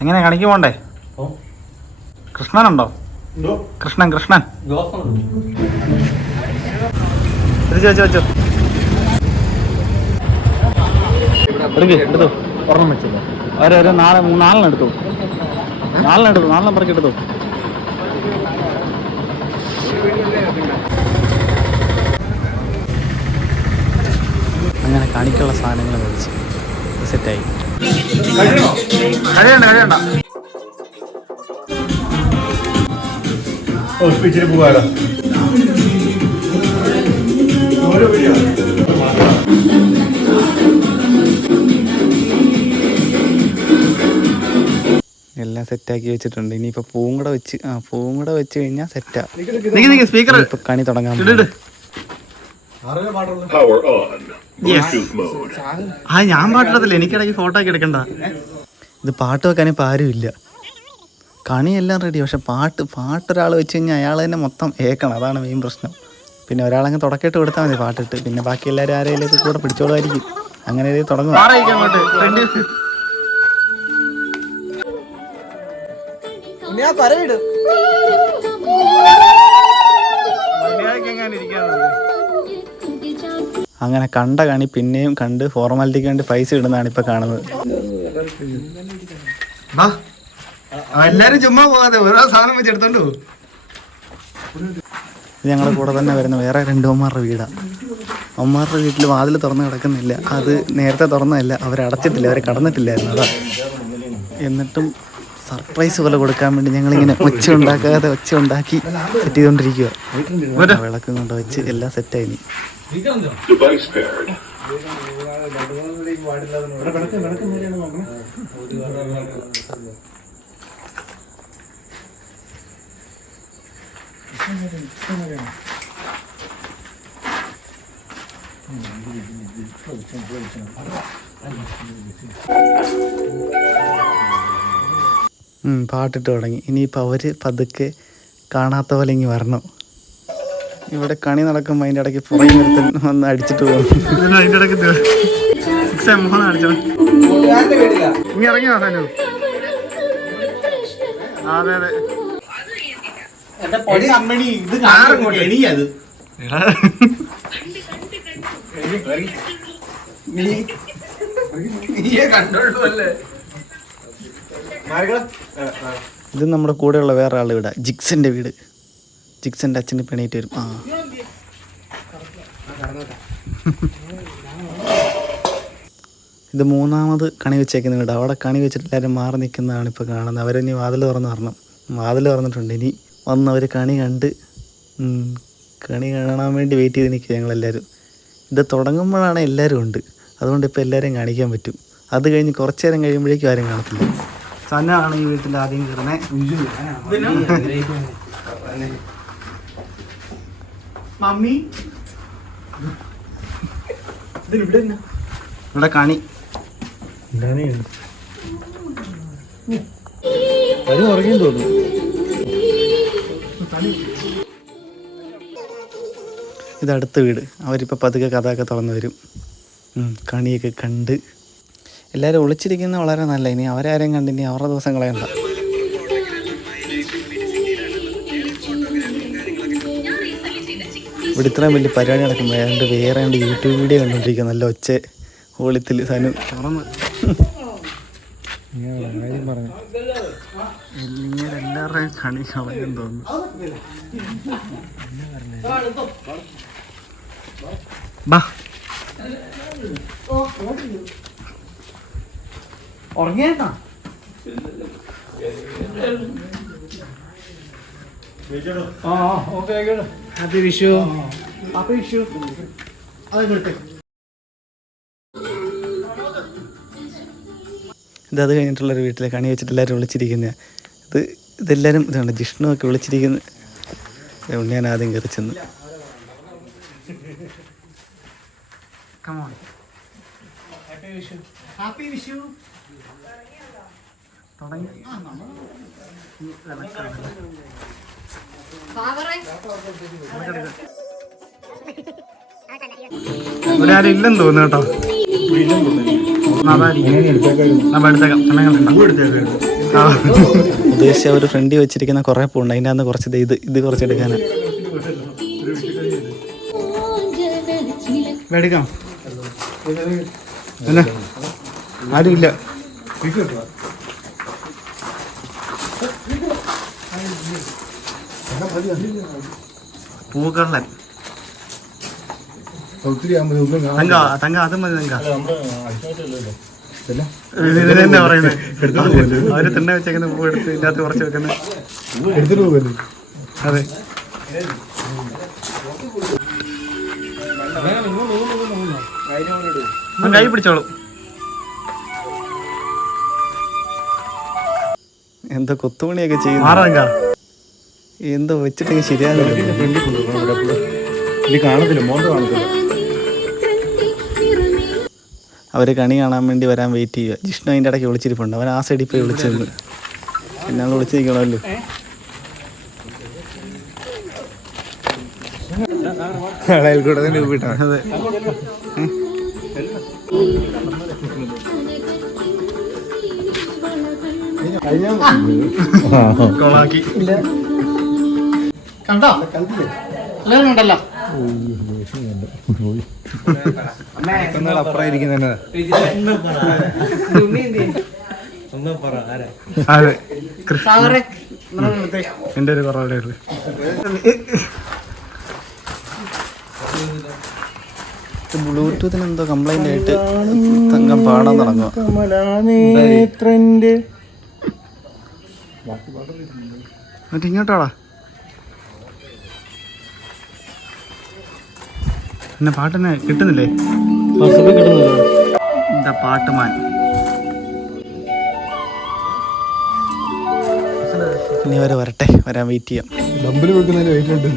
എങ്ങനെ കണിക്ക് പോണ്ടേ? കൃഷ്ണനുണ്ടോ? കൃഷ്ണൻ കൃഷ്ണൻ. വെച്ചോ വെച്ചോ. വെച്ചോ എടുത്തു ഒരെണ്ണം വെച്ചല്ലോ ഒരു ഒരു നാളെ നാലെണ്ണം എടുത്തു നാലെണ്ണം എടുത്തു നാലെണ്ണം പറക്കി എടുത്തു അങ്ങനെ കാണിക്കുള്ള സാധനങ്ങൾ മേടിച്ച് സെറ്റായി. കഴിയണ്ട കഴിയണ്ട ഇച്ചിരി പോകാലോ എല്ലാം സെറ്റാക്കി വെച്ചിട്ടുണ്ട് ഇനിയിപ്പൊ പൂവും കൂടെ വെച്ച് ആ. പൂവും കൂടെ വെച്ച് കഴിഞ്ഞാൽ സെറ്റാ സ്പീക്കർ ഇപ്പൊ കണി തുടങ്ങാൻ ആ ഞാൻ പാട്ടിടത്തില്ല എനിക്കിടയ്ക്ക് ഫോട്ടോ ഒക്കെ എടുക്കണ്ട. ഇത് പാട്ട് വെക്കാൻ ഇപ്പം ആരുമില്ല കണിയെല്ലാം റെഡി പക്ഷെ പാട്ട് പാട്ടൊരാൾ വെച്ച് കഴിഞ്ഞാൽ അയാൾ തന്നെ മൊത്തം ഏക്കണം. അതാണ് മെയിൻ പ്രശ്നം. പിന്നെ ഒരാളങ്ങ് തുടക്കിട്ട് കൊടുത്താൽ മതി പാട്ടിട്ട്. പിന്നെ ബാക്കി എല്ലാവരും ആരെയും കൂടെ പിടിച്ചോളുമായിരിക്കും. അങ്ങനെ തുടങ്ങും. അങ്ങനെ കണ്ട കണി പിന്നെയും കണ്ട് ഫോർമാലിറ്റിക്ക് വേണ്ടി പൈസ ഇടുന്നതാണ് ഇപ്പൊ കാണുന്നത്. എല്ലാരും ചുമ്മാ പോകാതെ ഓരോ സാധനം വെച്ച് എടുത്തോണ്ട് ഇത് ഞങ്ങളുടെ കൂടെ തന്നെ വരുന്ന വേറെ രണ്ട് അമ്മമാരുടെ വീടാ. അമ്മമാരുടെ വീട്ടിൽ വാതിൽ തുറന്ന് കിടക്കുന്നില്ല. അത് നേരത്തെ തുറന്നതല്ല അവരടച്ചിട്ടില്ല അടച്ചിട്ടില്ല അവർ കടന്നിട്ടില്ലായിരുന്നു. അതാ. എന്നിട്ടും സർപ്രൈസ് പോലെ കൊടുക്കാൻ വേണ്ടി ഞങ്ങളിങ്ങനെ ഒച്ച ഉണ്ടാക്കാതെ ഒച്ച ഉണ്ടാക്കി സെറ്റ് ചെയ്തോണ്ടിരിക്കുക വിളക്കും കൊണ്ട് വെച്ച് എല്ലാം സെറ്റായി ഇനി Device paired. ഉം, പാട്ടിട്ട് തുടങ്ങി. ഇനിയിപ്പോൾ അവർ പതുക്കെ കാണാത്ത പോലെ ഇങ്ങ് വരണം. ഇവിടെ കണി നടക്കുമ്പോൾ അതിന്റെ ഇടയ്ക്ക് പുറകെ നിർത്തൻ വന്ന് അടിച്ചിട്ട് പോകും. ഇനി ഇറങ്ങി അതെ അതെ. എടാ. ഇത് നമ്മുടെ കൂടെയുള്ള വേറെ ആൾ ഇവിടെ ജിക്സന്റെ വീട്. ജിക്സന്റെ അച്ഛന് പെണീറ്റ് വരും. ആ. ഇത് മൂന്നാമത് കണി വെച്ചേക്കുന്ന വീട്. അവിടെ കണി വെച്ചിട്ട് എല്ലാവരും മാറി നിൽക്കുന്നതാണ് ഇപ്പോൾ കാണുന്നത്. അവരിനി വാതിൽ തുറന്ന് വരണം. വാതിൽ തുറന്നിട്ടുണ്ട്. ഇനി വന്ന് അവർ കണി കണ്ട് കണി കാണാൻ വേണ്ടി വെയിറ്റ് ചെയ്ത് നിൽക്കുക ഞങ്ങളെല്ലാവരും ഇത് തുടങ്ങുമ്പോഴാണ് എല്ലാവരും ഉണ്ട്. അതുകൊണ്ട് ഇപ്പോൾ എല്ലാവരെയും കാണിക്കാൻ പറ്റും. അത് കഴിഞ്ഞ് കുറച്ച് നേരം കഴിയുമ്പോഴേക്കും ആരും കാണത്തില്ല. സന്നാണ് ഈ വീട്ടിൽ ആദ്യം കയറുന്നത് മമ്മി. ഇവിടെ കണി. തോന്നുന്നു ഇതടുത്ത വീട്. അവരിപ്പോൾ പതുക്കെ കഥയൊക്കെ തുറന്നു വരും. കണിയൊക്കെ കണ്ട് എല്ലാവരും ഒളിച്ചിരിക്കുന്നത് വളരെ നല്ല. ഇനി അവരാരെയും കണ്ടിനി അവരുടെ ദിവസം കളയണ്ട ഇവിടെ ഇത്രയും വലിയ പരിപാടി നടക്കുമ്പോൾ രണ്ട് വേറെ രണ്ട് യൂട്യൂബ് വീഡിയോ കണ്ടുകൊണ്ടിരിക്കുക നല്ല ഒച്ച ഓളിത്തിൽ സനു. തുറന്ന്. ഇങ്ങനെ എല്ലാവരുടെയും കണി കളയും തോന്നുന്നു. ബാ. ഉറങ്ങിയേട്ടാ ഹാപ്പി വിഷു. ഹാപ്പി വിഷു. ഇത് അത് കഴിഞ്ഞിട്ടുള്ളൊരു വീട്ടിലെ കണി വെച്ചിട്ട് എല്ലാവരും വിളിച്ചിരിക്കുന്നത് ഇത് ഇതെല്ലാവരും ഇതാണ് ജിഷ്ണു ഒക്കെ വിളിച്ചിരിക്കുന്നത് ഉണ്ണിയാൻ ആദ്യം കയറി ചെന്ന്. ഹാപ്പി വിഷു തുടങ്ങി. ഇവിടെ ആരും ഇല്ലെന്ന് തോന്നുന്നു കേട്ടോ. ഉദ്ദേശിച്ച ഒരു ഫ്രണ്ടി വെച്ചിരിക്കുന്ന കുറെ പൂണ്ട് അതിന്റെ അന്ന് കുറച്ച് ദേ ഇത് ഇത് കുറച്ച് എടുക്കാനാണ് മേടിക്കാം. എന്നാ ആരുമില്ല. പൂക്കള്ളൻ തങ്ക തങ്ക അത് മതി തങ്ക. തന്നെ അവർ തിണ്ണ വെച്ചേക്കുന്ന പൂ എടുത്ത് ഇതിന്റെ അകത്ത് കുറച്ച് വെക്കുന്നത് അതെ അവൻ കൈ പിടിച്ചോളൂ. എന്താ കൊത്തുപണിയൊക്കെ ചെയ്യുന്നു? എന്തോ വെച്ചിട്ടെങ്കിൽ ശരിയാകുന്നില്ല കാണത്തില്ല മോന്ത കാണത്തില്ല. അവർ കണി കാണാൻ വേണ്ടി വരാൻ വെയിറ്റ് ചെയ്യുക. ജിഷ്ണു അതിന്റെ ഇടയ്ക്ക് വിളിച്ചിരിപ്പുണ്ട്. അവൻ ആ സൈഡിൽ പോയി വിളിച്ചിരുന്നു പിന്നെ നമ്മൾ വിളിച്ച് നിൽക്കണമല്ലോ. അയൽക്കൂടെ തന്നെ വീട്ടാണ് അതെ. കണ്ടോ? എല്ലാവരും കണ്ടല്ലോ അപ്പുറം ഇരിക്കുന്ന അതെ ഒരു കുറവുടെ ഉള്ളു ബ്ലൂടൂത്തിന് എന്തോ കംപ്ലൈന്റ് ആയിട്ട് തങ്കം പാടാൻ തുടങ്ങുക മറ്റേ ഇങ്ങോട്ടാടാ. പിന്നെ പാട്ടിനെ കിട്ടുന്നില്ലേ? എന്താ പാട്ടുമാൻ ഇനി വരെ വരട്ടെ വരാൻ വെയിറ്റ് ചെയ്യാം. ഡമ്പിൽ വെക്കുന്നതിന് വെയിറ്റ് ഉണ്ട്.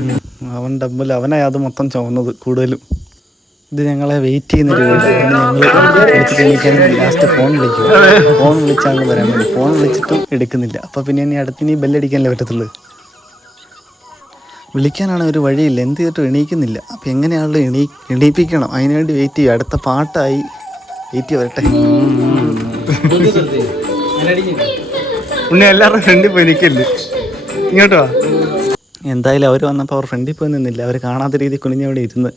അവൻ ഡബിൾ അവനായി അത് മൊത്തം ചുമന്നത് കൂടുതലും. ഇത് ഞങ്ങളെ വെയിറ്റ് ചെയ്യുന്ന ഒരു വിളിച്ചിട്ട് ലാസ്റ്റ് ഫോൺ വിളിക്കും. ഫോൺ വിളിച്ചാണ് വരാൻ വേണ്ടി. ഫോൺ വിളിച്ചിട്ടും എടുക്കുന്നില്ല. അപ്പോൾ പിന്നെ ഇനി അടുത്തിനി ബെല്ലടിക്കാനല്ലേ പറ്റത്തുള്ളൂ. വിളിക്കാനാണ് ഒരു വഴിയില്ല. എന്ത് ചെയ്തിട്ടും എണീക്കുന്നില്ല. അപ്പോൾ എങ്ങനെയാണല്ലോ എണീ എണീപ്പിക്കണം. അതിനുവേണ്ടി വെയിറ്റ് ചെയ്യും അടുത്ത പാട്ടായി. വെയിറ്റ് വരട്ടെ. ഉണ്ണി എല്ലാവരുടെ ഫ്രണ്ടിൽ പോയി നിൽക്കല്ലേ ഇങ്ങോട്ട് വാ. എന്തായാലും അവർ വന്നപ്പോൾ അവർ ഫ്രണ്ടിൽ പോയി നിന്നില്ല. അവർ കാണാത്ത രീതിയിൽ കുനിഞ്ഞവിടെ ഇരുന്ന്.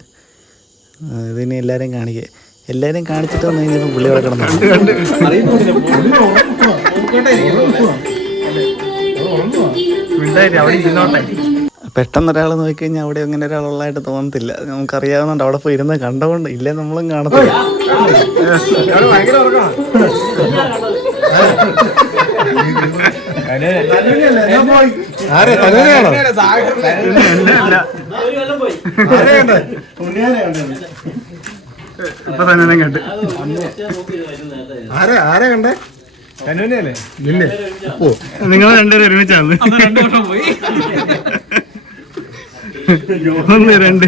ഇതിനെ എല്ലാവരെയും കാണിക്കുക എല്ലാവരും കാണിച്ചിട്ട് വന്നു കഴിഞ്ഞപ്പോൾ പുള്ളി അവിടെ കിടന്നു? പെട്ടെന്ന് ഒരാൾ നോക്കിക്കഴിഞ്ഞാൽ അവിടെ അങ്ങനെ ഒരാളുള്ളതായിട്ട് തോന്നത്തില്ല. നമുക്കറിയാവുന്നുണ്ട് അവിടെ പോയി ഇരുന്ന് കണ്ടതുകൊണ്ട് ഇല്ലേ നമ്മളും കാണത്തില്ല. ആരെ അല്ല. ഇപ്പൊ തന്നെ കേട്ട്. ആരെ ആരെ കണ്ടേ? കന്നുവിനെയല്ലേ നിന്നെ ഓ നിങ്ങൾ രണ്ടുപേരും ഒരുമിച്ചാണ് ഒന്ന് രണ്ട്.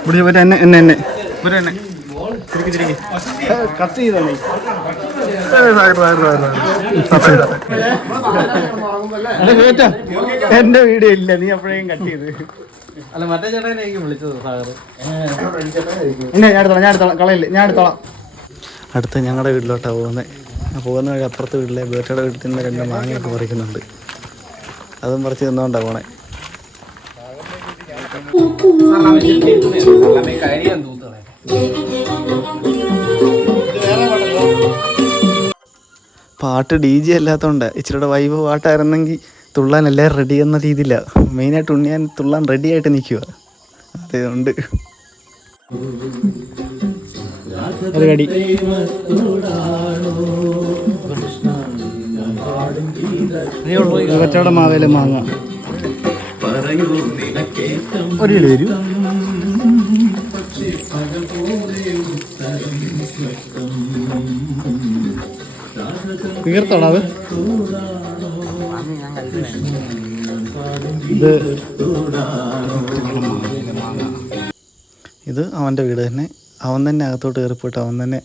ഇവിടെ പറ്റ എന്നെ എന്നെ എന്നെ. ഇവിടെ എന്നെ എന്റെ വീഡിയോ ഇല്ല നീ അപ്പോഴേക്കും കട്ട് ചെയ്ത്. അല്ല മറ്റേ ചേട്ടനായിരിക്കും വിളിച്ചത് സാഗർ ഇല്ല ഞാൻ എടുത്തോളാം ഞാൻ എടുത്തോളാം കളയില്ല ഞാൻ എടുത്തോളാം. അടുത്ത് ഞങ്ങളുടെ വീട്ടിലോട്ടാണ് പോകുന്നത് പോകുന്ന വഴി അപ്പുറത്തെ വീട്ടിലെ ബേട്ടയുടെ വീട്ടിൽ നിന്ന് രണ്ട് മാങ്ങയൊക്കെ പറിക്കുന്നുണ്ട്. അതും പറിച്ച് തിന്നുകൊണ്ടാണ് പോണേ. തൂത്തളെ പാട്ട് ഡി ജെ അല്ലാത്തതുകൊണ്ട് ഇച്ചിരിയുടെ വൈബ് പാട്ടായിരുന്നെങ്കിൽ തുള്ളാൻ എല്ലാവരും റെഡി എന്ന രീതിയിലാണ് മെയിനായിട്ട് ഉണ്ണിയാൻ തുള്ളാൻ റെഡി ആയിട്ട് നിൽക്കുക അതുകൊണ്ട് ഒരു മാവേലും കച്ചവടം മാവേല മാങ്ങ ഒരു കിലോ വരൂ. തീർത്തോടാ അത്. ഇത് ഇത് അവന്റെ വീട് തന്നെ. അവൻ തന്നെ അകത്തോട്ട് കയറിപ്പോയിട്ട് അവൻ തന്നെ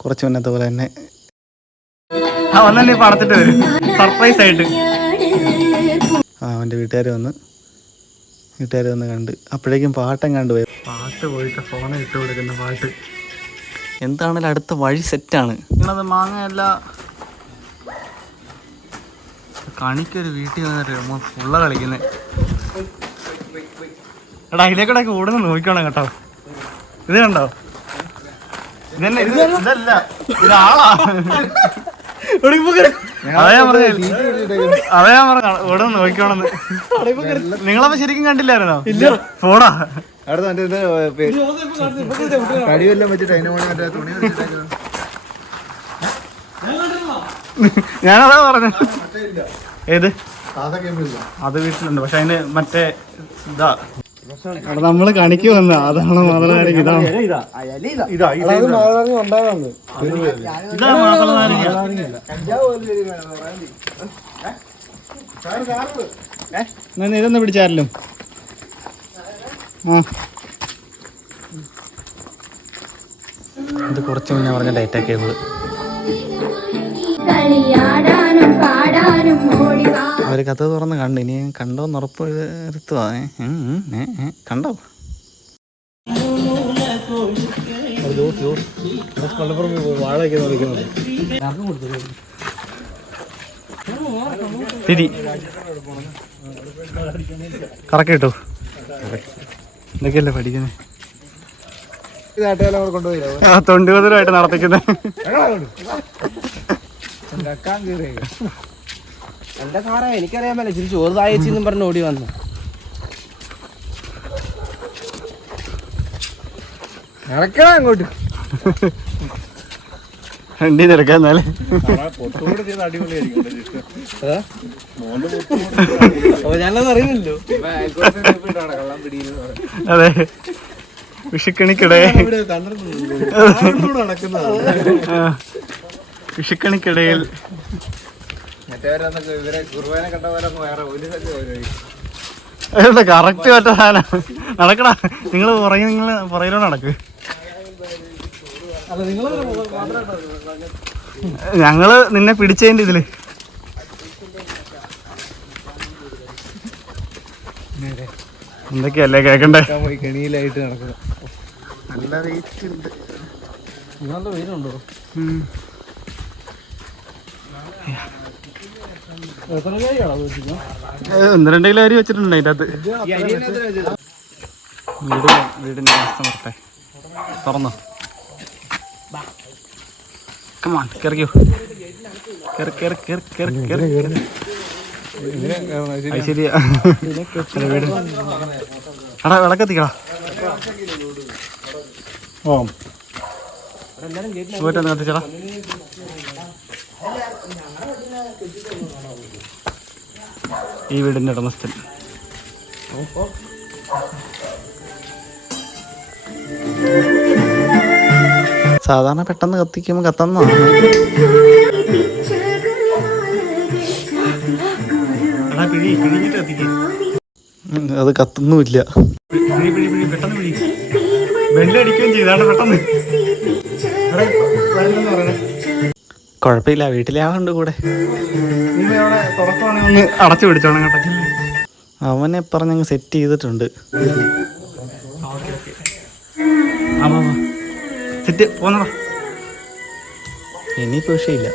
കുറച്ച് മുന്നത്തെ പോലെ തന്നെ. അവൻ തന്നെ പറഞ്ഞിട്ട് വരും സർപ്രൈസ് ആയിട്ട്. ആ അവന്റെ വീട്ടുകാർ വന്ന് വീട്ടുകാർ വന്ന് കണ്ട്. അപ്പോഴേക്കും പാട്ടം കണ്ടു പോയി. പാട്ട് പോയിട്ട് ഫോൺ ഇട്ട് കൊടുക്കുന്ന പാട്ട്. എന്താണെങ്കിലും അടുത്ത വഴി സെറ്റാണ് നിങ്ങളത് മാങ്ങയല്ല കണിക്കൊരു വീട്ടിൽ വന്നിട്ട് ഫുള്ള കളിക്കുന്നത് എടാ അതിലേക്കൂടെ ഓടുന്ന നോക്കണം കേട്ടോ. ഇത് കണ്ടോ? ഇതന്നെ ഇത് ഇതല്ല. ഇതാളാ. അതാ ഞാൻ പറഞ്ഞേ നിങ്ങളപ്പോ ശരിക്കും കണ്ടില്ലായിരുന്നോ? ഇല്ല. പോടാ. വെച്ചിട്ട് ഞാനതാ പറഞ്ഞു ഏത്? അത് വീട്ടിലുണ്ട്. പക്ഷെ അതിന് മറ്റേ ഇതാ. അവിടെ നമ്മൾ കണിക്ക് വന്ന. അതാണ് മാതളനാരങ്ങ ഇതാണ് ഇതാ ഇത് മാതളനാരങ്ങ ഇതൊന്ന് പിടിച്ചാരല്ലോ. ആ. ഇത് കുറച്ച് മുന്നേ പറഞ്ഞ ഡേറ്റ കേബിൾ. അവർ കഥ തുറന്ന് കണ്ടു. ഇനി കണ്ടോ ഉറപ്പ് വരുത്തുവാ? ഏ? ഉം, ഉം, ഏ, ഏ, കണ്ടോ? തിരി. കറക്റ്റ് കിട്ടോ എന്തൊക്കെയല്ലേ പഠിക്കുന്നത് തൊണ്ടിപതിരായിട്ട് നടത്തിക്കുന്നത് എന്റെ സാറേ എനിക്കറിയാൻ പറ്റില്ല. ഇച്ചിരി ചോറ് തായച്ചെന്നും പറഞ്ഞ് ഓടി വന്നു. നടക്കണം അങ്ങോട്ട്. വണ്ടി നിരക്കാൻ എന്നാലേ ഞാനത് അതെ. വിഷുക്കണിക്കിടെ. ആ, ഒരു കറക്റ്റ് പറ്റ സാധനം. നടക്കടാ. നിങ്ങൾ പുറകെ നിങ്ങൾ പുറകിലോ നടക്ക്. ഞങ്ങൾ നിന്നെ പിടിച്ചതിന്റെ ഇതിൽ. എന്തൊക്കെയല്ലേ കേക്കണ്ടേ? കെണിയിലായിട്ട് നടക്കുന്നത് നല്ല റേറ്റ് ഉണ്ട്. നല്ല വെയിലുണ്ടോ ഒന്ന് രണ്ട് കിലോ അരി വെച്ചിട്ടുണ്ട് അതിന്റെ അകത്ത്. വീട് വീടിന്റെ അവസ്ഥ നിർത്തേ തുറന്നോ. കമാൺ കയറിക്കോ കയറി കയറി കയറി കയറി കയറി അത് ശരിയാ. അല്ല, വീട്. എടാ വിളക്കെത്തിക്കടാ ഓ. പോയിട്ടൊന്ന് കത്തിച്ചടാ. ഈ വീടിന്റെ ഉടമസ്ഥൻ. സാധാരണ പെട്ടെന്ന് കത്തിക്കുമ്പോൾ കത്തുന്നതാണ് അത് കത്തുന്നുമില്ല. പെട്ടെന്ന് ചെയ്താണ് പെട്ടെന്ന്. കുഴപ്പമില്ല വീട്ടിലെ ആളുണ്ട് കൂടെ. അടച്ചു പിടിച്ചോണം കേട്ടോ അവനെ പറഞ്ഞങ്ങ് സെറ്റ് ചെയ്തിട്ടുണ്ട്. സെറ്റ് ഇനിയിപ്പോൾ വിഷയമില്ല.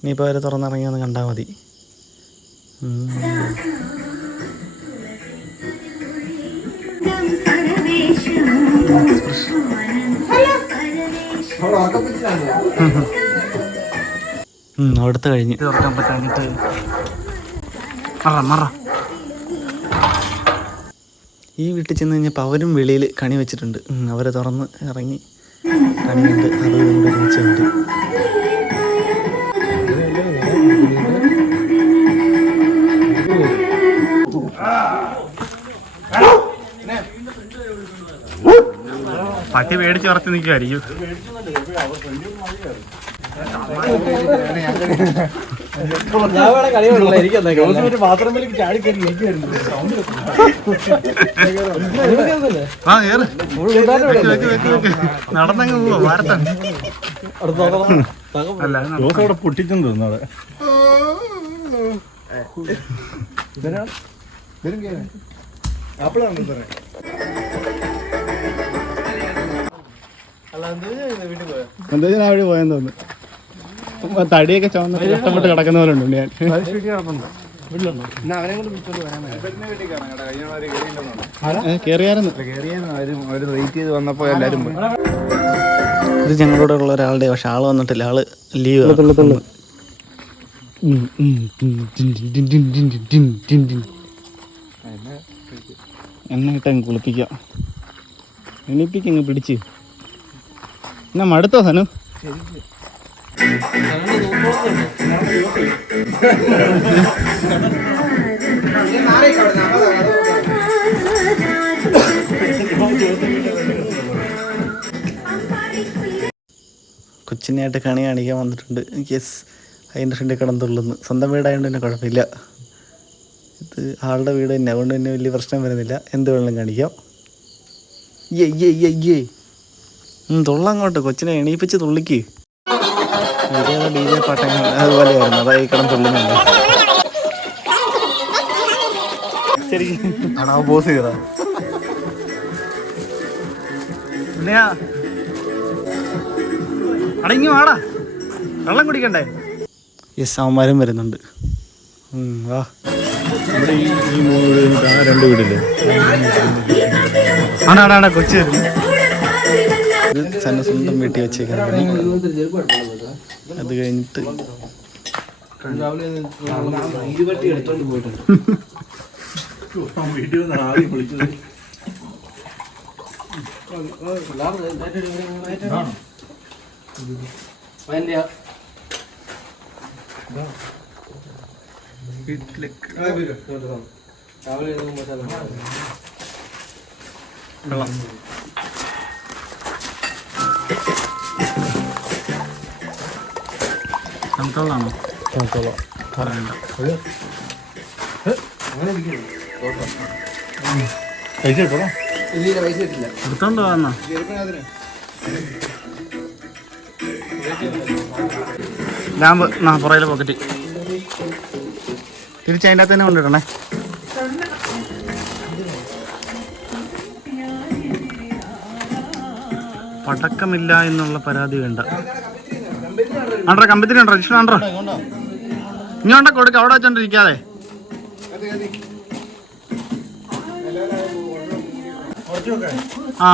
ഇനിയിപ്പോൾ അവരെ തുറന്നിറങ്ങി ഒന്ന് കണ്ടാൽ മതി. ഉം. ഉം, അവിടുത്തെ കഴിഞ്ഞ്. തുറക്കാൻ പറ്റാഞ്ഞിട്ട് മറ മറ. ഈ വീട്ടിൽ ചെന്ന് കഴിഞ്ഞപ്പോൾ അവരും വെളിയിൽ കണി വെച്ചിട്ടുണ്ട്. അവരെ തുറന്ന് ഇറങ്ങി കണി കണ്ട് അത് കൊണ്ട് ഒരുമിച്ച് കണ്ട് പട്ടി പേടിച്ച് ഉറച്ചു നിൽക്കുമായിരിക്കും ഞാൻ ഇവിടെ കളി കൊള്ളില്ല എനിക്ക് ബാത്റൂമിലേക്ക് ചാടി അവിടെ പൊട്ടിച്ചെന്ന് തോന്നുന്നു അവിടെ എന്താ ഞാൻ അവിടെ പോയെന്ന് തോന്നുന്നു? തടിയൊക്കെ ചുവന്നിട്ട് കഷ്ടപ്പെട്ട് കിടക്കുന്ന പോലെ ഉണ്ട് ഞാൻ ഇത് ഞങ്ങളുടെ ഉള്ള ഒരാളുടെ പക്ഷെ ആൾ വന്നിട്ടില്ല. ആൾ ലീവ് എന്നെ ഇട്ടങ്ങ് കുളിപ്പിക്കാം. എണീപ്പിക്കങ്ങ് പിടിച്ച്. എന്നാ മടുത്തോ സനു? കൊച്ചിനെയായിട്ട് കണി കാണിക്കാൻ വന്നിട്ടുണ്ട്. യെസ് അതിന്റെ ഫ്രണ്ടിൽ കിടന്നുള്ളൂ സ്വന്തം വീടായതുകൊണ്ട് തന്നെ കുഴപ്പമില്ല. ഇത് ആളുടെ വീട് തന്നെ. അതുകൊണ്ട് തന്നെ വലിയ പ്രശ്നം വരുന്നില്ല. എന്ത് വേണമെങ്കിലും കാണിക്കാം. യേ യേ യേ ഉം, തുള്ളങ്ങോട്ട്. കൊച്ചിനെ എണീപ്പിച്ച് തുള്ളിക്ക്. D J പാട്ടങ്ങൾ അതുപോലെയായിരുന്നു. അതായി കിടന്ന് തുള്ളുന്നുണ്ട് ശരി ആണോ? ബോസ് ചെയ്താ പിന്നെയാ അടങ്ങി വാടാ. വെള്ളം കുടിക്കണ്ടേ? യെസ് അവന്മാരും വരുന്നുണ്ട്. വാ. ഇവിടെ ഈ ഈ മൂന്ന് വീട് കഴിഞ്ഞിട്ട് ആ രണ്ട് വീടില്ലേ? കൊച്ചു. ഇത് തന്നെ സ്വന്തം വീട്ടിൽ വെച്ചേക്കാൻ അത് കഴിഞ്ഞിട്ട് ഇരുപത്തി എടുത്തോണ്ട് പോയിട്ടുണ്ട് രാവിലെ കിട്ടോ ഇതിൽ പൈസ കിട്ടോ എടുത്തോണ്ട് വന്നാ. ലാമ്പ് നാ പുറയിലെ പോക്കറ്റ്. തിരിച്ച് അതിന്റെ അകത്ത് തന്നെ കൊണ്ടിടണേ. പടക്കമില്ല എന്നുള്ള പരാതി വേണ്ട. ആണ്ട്രാ കമ്പത്തിന് ഉണ്ടോ ജിഷ്ണു ഇനി ഇങ്ങോട്ടാ കൊടുക്ക അവിടെ വെച്ചോണ്ടിരിക്കാതെ. ആ.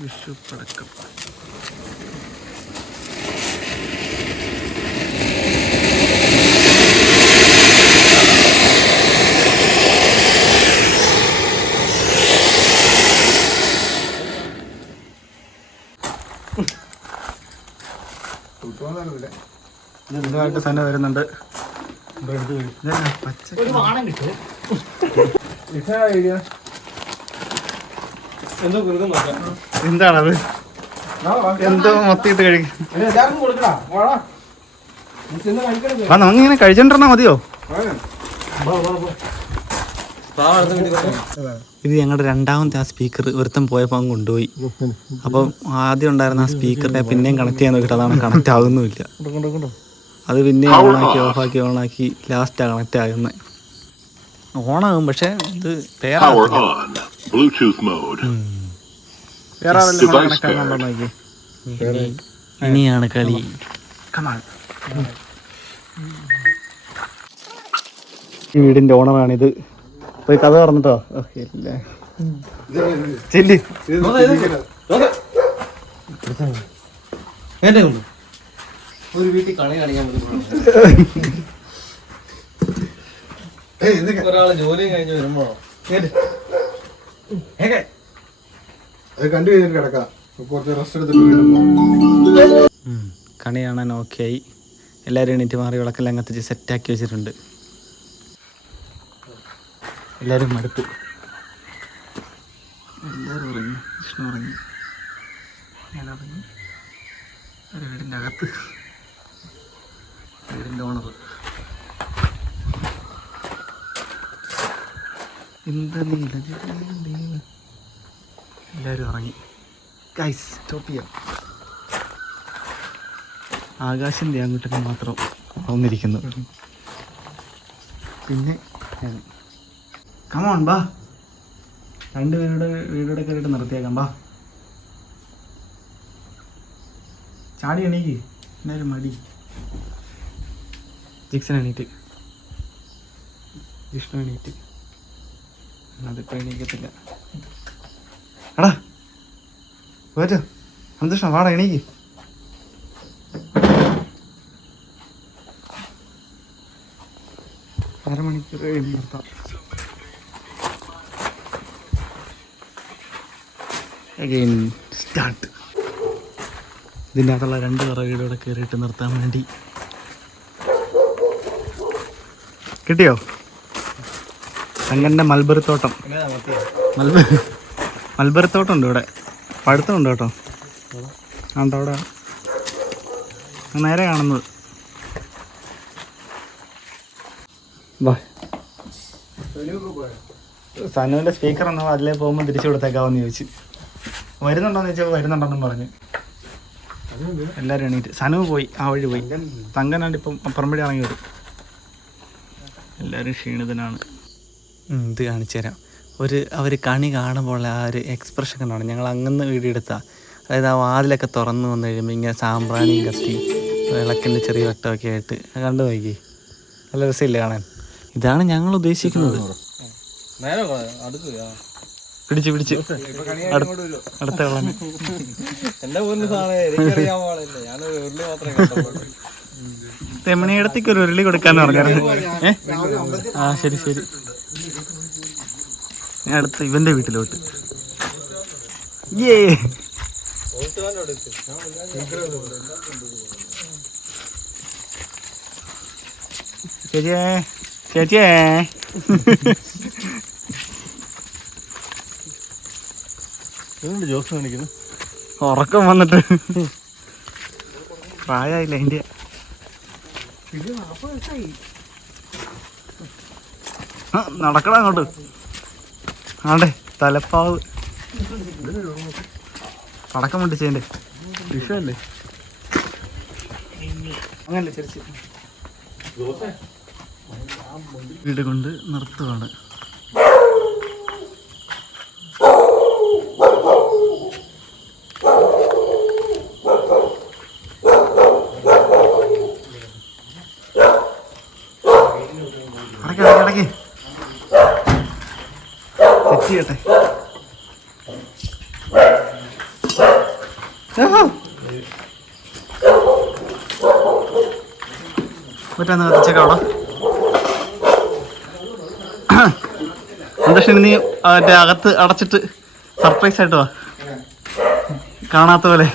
വിഷു പടക്കം. ഇതായിട്ട് തന്നെ വരുന്നുണ്ട്. എന്താണത്? എന്തോ മൊത്തിട്ട് കഴിക്കും എല്ലാവർക്കും കഴിച്ചോണ്ടിരുന്ന വാടാ നീ ചെന്ന് കഴിക്കണം ആ നമുക്കിങ്ങനെ കഴിച്ചോണ്ടിരുന്നാ മതിയോ? ഇത് ഞങ്ങളുടെ രണ്ടാമത്തെ ആ സ്പീക്കർ ഒരുത്തം പോയപ്പോൾ അങ്ങ് കൊണ്ടുപോയി. അപ്പം ആദ്യം ഉണ്ടായിരുന്ന ആ സ്പീക്കറിനെ പിന്നെയും കണക്ട് ചെയ്യാൻ നോക്കിയിട്ട് അതാണ് കണക്ട് ആകുന്നുമില്ല അത് പിന്നെ ഓണാക്കി ഓഫാക്കി ഓണാക്കി ലാസ്റ്റാണ് കണക്ട് ആകുന്നത് ഓണാകും പക്ഷേ ഇത് പേരാ ഇനിയാണ് കളി വീടിന്റെ ഓണറാണിത് പോയി കഥ പറഞ്ഞിട്ടോ ഇല്ല ചെല്ലി ഒരു വീട്ടിൽ കണി കാണിക്കാൻ ഒരാൾ ജോലിയും കഴിഞ്ഞ് വരുമ്പോ അത് കണ്ടു കഴിഞ്ഞിട്ട് കിടക്കാം കുറച്ച് റെസ്റ്റ് എടുത്തിട്ട് വീണ്ടും. കണി കാണാൻ ഓക്കെ ആയി. എല്ലാവരും എണീറ്റ് മാറി വിളക്കെല്ലാം കത്തിച്ച് സെറ്റാക്കി വെച്ചിട്ടുണ്ട്. എല്ലാവരും മടുത്തു. എല്ലാവരും ഉറങ്ങി. വിഷ്ണു ഉറങ്ങി. ഞാൻ ഉറങ്ങി. ഒരു വീടിന്റെ അകത്ത്. വീടിന്റെ ഓണർ. എന്താ എല്ലാവരും ഇറങ്ങി. ഗൈസ് സ്റ്റോപ്പ് ചെയ്യാം ആകാശിന്റെ അങ്ങോട്ടേക്ക് മാത്രം വന്നിരിക്കുന്നു. പിന്നെ കമോൺ ബാ. രണ്ടുപേരുടെ വീടുടെ കയറിയിട്ട് നിർത്തിയേക്കാം ബാ. ചാടി എണീക്ക്. എന്നാലും മടി. ജിക്സൺ എണീറ്റ്. വിഷ്ണു എണീറ്റ്. അതിപ്പോൾ എണീക്കത്തില്ല. എടാ പോറ്റോ സന്തോഷം വാടാ എണീക്ക്. അരമണിക്കൂർ അഗെയിൻ സ്റ്റാർട്ട് ഇതിന്റെ അകത്തുള്ള രണ്ട് വിറകുകൂടെ കയറിയിട്ട് നിർത്താൻ വേണ്ടി. കിട്ടിയോ? തങ്കന്റെ മൽബറി തോട്ടം. മൽബ മൽബറി തോട്ടം ഉണ്ട് ഇവിടെ. പഴുത്തമുണ്ട് കേട്ടോ. ആണ്ടോ അവിടെ? നേരെ കാണുന്നത്. വാ. സനുവിന്റെ സ്പീക്കർ എന്നാ അതിലേ പോകുമ്പോൾ തിരിച്ചു കൊടുത്തേക്കാവെന്ന് ചോദിച്ചു. വരുന്നുണ്ടോന്ന് ചോദിച്ചപ്പോൾ വരുന്നുണ്ടെന്നും പറഞ്ഞു. എല്ലാവരും എണീറ്റ്. സനു പോയി. ആ വഴി പോയി. തങ്കനാണ്ട് ഇപ്പം വഴി ഇറങ്ങി വരും. എല്ലാവരും ക്ഷീണിതനാണ്. ഇത് കാണിച്ചു തരാം. ഒരു അവർ കണി കാണുമ്പോൾ ആ ഒരു എക്സ്പ്രഷൻ കണ്ടാണ്. ഞങ്ങൾ അങ്ങനെ വീഡിയോ എടുത്താൽ അതായത് ആ വാതിലൊക്കെ തുറന്നു വന്നു കഴിയുമ്പോൾ ഇങ്ങനെ സാമ്പ്രാണിയും കത്തി വിളക്കിന്റെ ചെറിയ വട്ടമൊക്കെ ആയിട്ട്. കണ്ടു നോക്കി. നല്ല രസമില്ലേ കാണാൻ? ഇതാണ് ഞങ്ങൾ ഉദ്ദേശിക്കുന്നത്. പിടിച്ച് പിടിച്ച്. അടു- അടുത്ത കളഞ്ഞു. എന്റെ പോലും സാധനം എനിക്കറിയാൻ പാടില്ല. ഞാൻ ഉരുളി മാത്രമേ തെമണിയിടത്തേക്ക് ഒരു ഉരുളി കൊടുക്കാന്ന് പറഞ്ഞായിരുന്നു. ഏ? ആ ശരി ശരി. ഞാൻ അടുത്ത ഇവന്റെ വീട്ടിലോട്ട്. ഏ ചേച്ചിയേ ചേച്ചിയേ. ജോസ് കാണിക്കുന്നു? ഉറക്കം വന്നിട്ട്. പ്രായമായില്ല നടക്കടാ അങ്ങോട്ട്. ആണ്ടേ തലപ്പാവ്. പടക്കം പൊട്ടിച്ചതിന്റെ വിഷയല്ലേ? അങ്ങനല്ലേ ചെറിയ വീട് കൊണ്ട് നിർത്തുവാണ്. അടക്കി അടക്കി സെറ്റ് ചെയ്യട്ടെ. മറ്റൊന്ന് കത്തിച്ചേക്കാം അവിടെ. എന്താ നീ അതിന്റെ അകത്ത് അടച്ചിട്ട് സർപ്രൈസ് ആയിട്ട് വാ. കാണാത്ത പോലെ.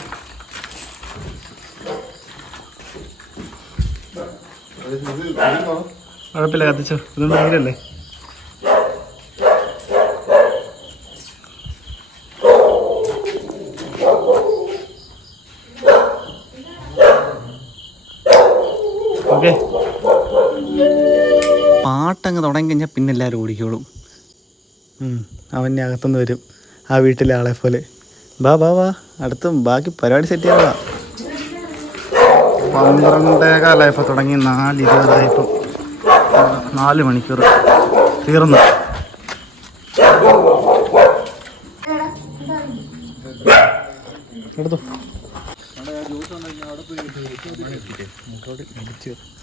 കുഴപ്പമില്ല കത്തിച്ചോ. ഇതൊന്നും ഓക്കെ. പാട്ടങ്ങ് തുടങ്ങി കഴിഞ്ഞാൽ പിന്നെ എല്ലാവരും ഓടിക്കോളും. അവന്റെ അകത്തുനിന്ന് വരും. ആ വീട്ടിലെ ആളെ പോലെ. ബാ ബാ വാ. അടുത്ത ബാക്കി പരിപാടി സെറ്റ് ചെയ്യാം. പന്ത്രണ്ടേ കാലായപ്പോൾ തുടങ്ങി നാല് ഇരുപതായപ്പോൾ നാല് മണിക്കൂർ തീർന്നു. എടുത്തു?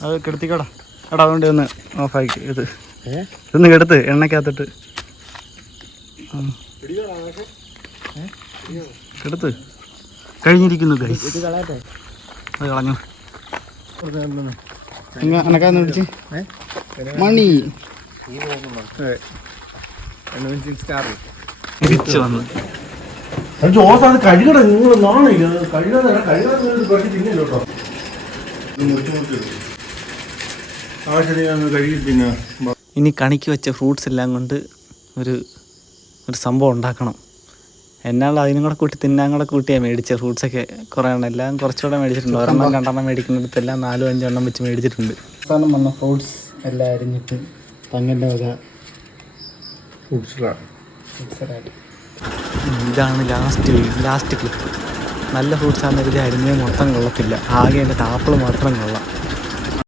അത് കെടുത്തിക്കോടാ. എടാ അതുകൊണ്ട് ഒന്ന് ഓഫാക്കി ഇത്. ഇതൊന്ന് കെടുത്ത് എണ്ണക്കകത്തിട്ട്? കെടുത്ത്. കഴിഞ്ഞിരിക്കുന്നു ഗൈസ് അത് കളഞ്ഞു? മണി. തിരിച്ചു വന്നു. ജോസ് അത് കഴുകട നിങ്ങൾ നാണില്ല കഴുകാതെ കഴുകാതെ കുറച്ച് തിന്നില്ല കേട്ടോ. ആവശ്യത്തിന് കഴുകി തിന്നാ. ഇനി കണിക്ക് വെച്ച ഫ്രൂട്ട്സ് എല്ലാം കൊണ്ട് ഒരു ഒരു സംഭവം ഉണ്ടാക്കണം. എന്നാൽ അതിനും കൂടെ കൂട്ടി തിന്നാൻ കൂടെ കൂട്ടിയാണ് മേടിച്ച. ഫ്രൂട്ട്സൊക്കെ കുറേ എണ്ണം എല്ലാം കുറച്ചുകൂടെ മേടിച്ചിട്ടുണ്ട്. ഒരെണ്ണം രണ്ടെണ്ണം മേടിക്കുന്നിടത്ത് എല്ലാം നാലും അഞ്ചെണ്ണം വെച്ച് മേടിച്ചിട്ടുണ്ട്. അവസാനം വന്ന ഫ്രൂട്ട്സ് എല്ലാം അരിഞ്ഞിട്ട് തങ്ങന്റെ വക ഫ്രൂട്ട്സുകളാണ് ഇതാണ് ലാസ്റ്റ് ലാസ്റ്റ് ക്ലിപ്പ് നല്ല ഫ്രൂട്ട്സ് ആണെങ്കിൽ കരുതി അരിഞ്ഞ് മൊത്തം കൊള്ളത്തില്ല. ആകെ എന്റെ ആപ്പിൾ മാത്രം കൊള്ളാം.